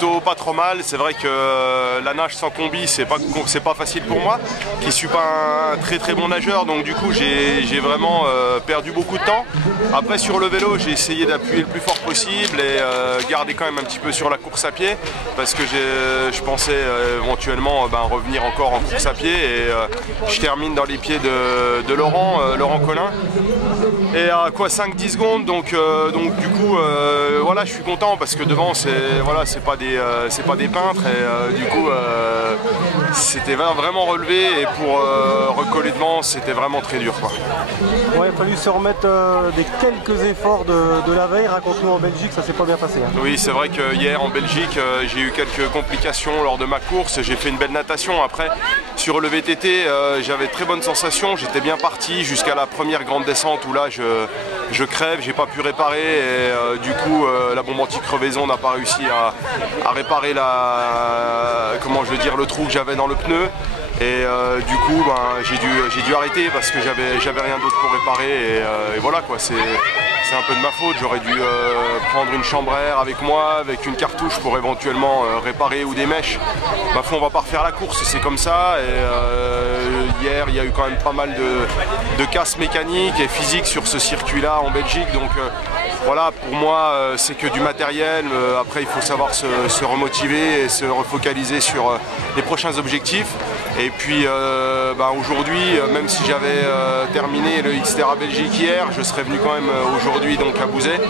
plutôt pas trop mal. C'est vrai que la nage sans combi, c'est pas facile pour moi, qui suis pas un très bon nageur, donc du coup j'ai vraiment perdu beaucoup de temps. Après sur le vélo, j'ai essayé d'appuyer le plus fort possible et garder quand même un petit peu sur la course à pied, parce que je pensais éventuellement revenir encore en course à pied, et je termine dans les pieds de Laurent Collin, et à quoi 5-10 secondes, donc du coup voilà, je suis content parce que devant c'est pas des peintres, et du coup c'était vraiment relevé, et pour recoller devant c'était vraiment très dur, quoi. Ouais, il a fallu se remettre des quelques efforts de la veille. Raconte-nous, en Belgique, ça s'est pas bien passé, hein. Oui, c'est vrai que hier en Belgique, j'ai eu quelques complications lors de ma course. J'ai fait une belle natation. Après, sur le VTT, j'avais de très bonnes sensations. J'étais bien parti jusqu'à la première grande descente où là, je crève, j'ai pas pu réparer, et du coup, la bombe anti-crevaison n'a pas réussi à réparer le trou que j'avais dans le pneu. Et du coup, j'ai dû arrêter parce que j'avais rien d'autre pour réparer, et voilà, quoi. C'est un peu de ma faute. J'aurais dû prendre une chambre à air avec moi, avec une cartouche pour éventuellement réparer, ou des mèches. Ma foi, on va pas refaire la course, c'est comme ça. Et hier, il y a eu quand même pas mal de casses mécaniques et physiques sur ce circuit-là en Belgique. Donc voilà, pour moi, c'est que du matériel. Après, il faut savoir se remotiver et se refocaliser sur les prochains objectifs. Et puis aujourd'hui, même si j'avais terminé le Xterra Belgique hier, je serais venu quand même aujourd'hui donc à Bouzet.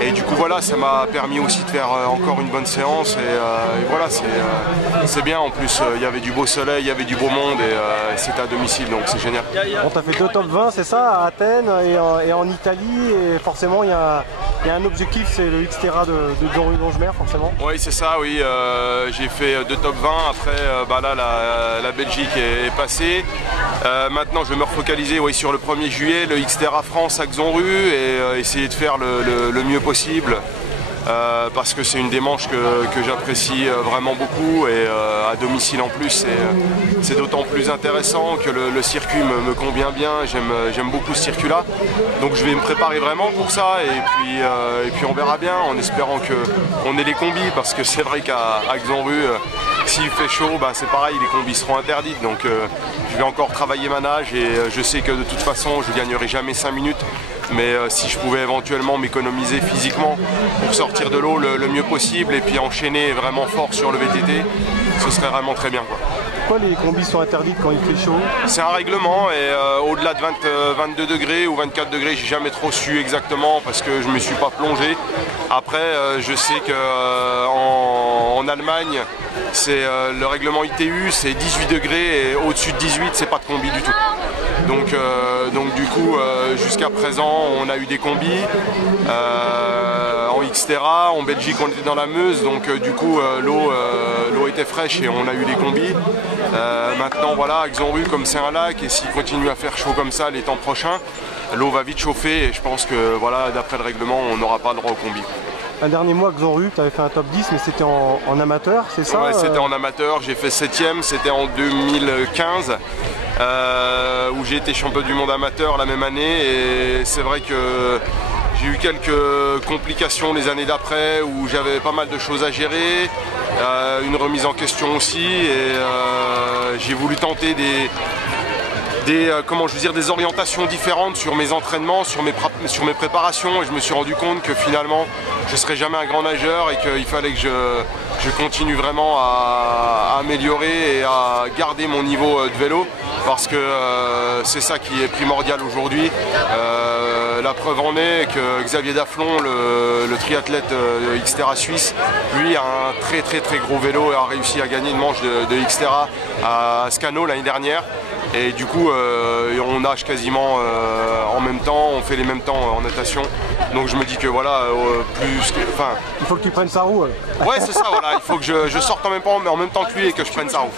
Et du coup voilà, ça m'a permis aussi de faire encore une bonne séance. Et voilà, c'est bien. En plus, il y avait du beau soleil, il y avait du beau monde, et c'était à domicile, donc c'est génial. On t'a fait 2 top 20, c'est ça, à Athènes et en Italie. Et forcément, il y a un objectif, c'est le Xterra de Jean-Louis Longemer, forcément. Oui, c'est ça, oui. J'ai fait 2 top 20. Après, là, la Belgique est passée. Maintenant, je vais me refocaliser sur le 1er juillet, le Xterra France à Xonru, et essayer de faire le mieux possible. Parce que c'est une des manches que j'apprécie vraiment beaucoup, et à domicile en plus c'est d'autant plus intéressant que le circuit me convient bien. J'aime beaucoup ce circuit là, donc je vais me préparer vraiment pour ça, et puis on verra bien, en espérant qu'on ait les combis, parce que c'est vrai qu'à Xonru, s'il fait chaud, c'est pareil, les combis seront interdites, donc je vais encore travailler ma nage, et je sais que de toute façon je gagnerai jamais 5 minutes. Mais si je pouvais éventuellement m'économiser physiquement pour sortir de l'eau le mieux possible, et puis enchaîner vraiment fort sur le VTT, ce serait vraiment très bien, quoi. Pourquoi les combis sont interdites quand il fait chaud? C'est un règlement, et au-delà de 22 degrés ou 24 degrés, j'ai jamais trop su exactement parce que je me suis pas plongé. Après, je sais qu'en Allemagne, c'est le règlement ITU, c'est 18 degrés, et au-dessus de 18, c'est pas de combi du tout. Donc du coup, jusqu'à présent, on a eu des combis en Xterra. En Belgique, on était dans la Meuse, donc du coup, l'eau était fraîche et on a eu les combis. Maintenant, voilà, à Xonru, comme c'est un lac, et s'il continue à faire chaud comme ça les temps prochains, l'eau va vite chauffer, et je pense que voilà, d'après le règlement, on n'aura pas le droit au combi. Un dernier mois, Xonru, tu avais fait un top 10, mais c'était en amateur, c'est ça? Ouais, c'était en amateur. J'ai fait 7ème, c'était en 2015. Où j'ai été champion du monde amateur la même année, et c'est vrai que j'ai eu quelques complications les années d'après où j'avais pas mal de choses à gérer, une remise en question aussi, et j'ai voulu tenter des orientations différentes sur mes entraînements, sur mes préparations, et je me suis rendu compte que finalement je ne serais jamais un grand nageur, et qu'il fallait que je continue vraiment à améliorer et à garder mon niveau de vélo, parce que c'est ça qui est primordial aujourd'hui. La preuve en est que Xavier Daflon, le triathlète Xterra suisse, lui a un très gros vélo et a réussi à gagner une manche de Xterra à Scano l'année dernière. Et du coup, on nage quasiment en même temps, on fait les mêmes temps en natation. Donc je me dis que voilà, il faut que tu prennes sa roue. Ouais, c'est ça, voilà, il faut que je sorte en même temps que lui et que je prenne sa roue.